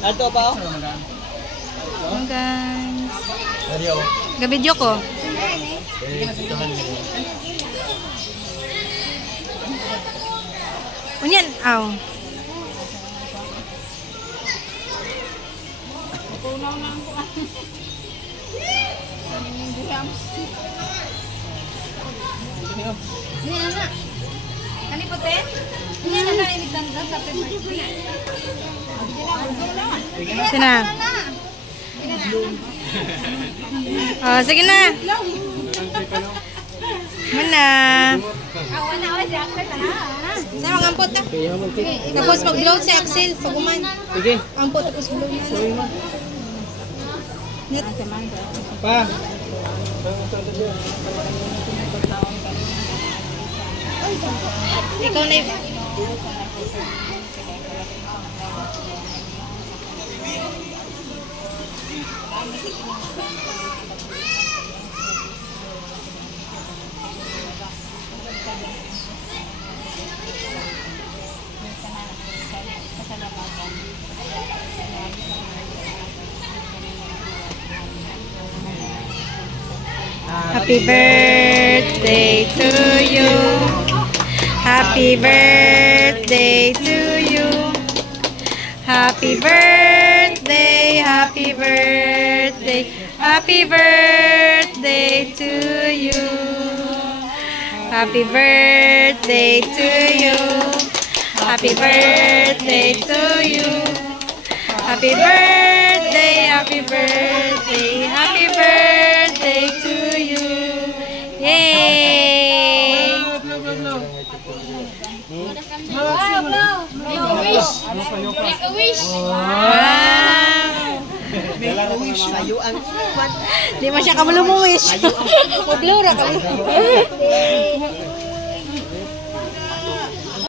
Ato pa oh. Guys. Gabidyo ko. Unyan, aw. Ini anak. Kani poten? Ini anak ini tanda sampai mati. Sina. Oh, sige na. Mana? Awan na oy, Axel na. Sa mga ampot ta. Tapos mag-blow si Axel paguman. Sige. Ampot tapos blow na. Net Pa. ikaw na Happy birthday to you. Happy birthday to you. Happy birthday, happy birthday, happy birthday to you. Happy birthday to you. Happy birthday to you. Happy birthday, happy birthday, happy birthday to you. Yay! Make a wish. Wow! Sayo ang iwan. Di mo siya kabulong mo wish. Mablo ra kabulong.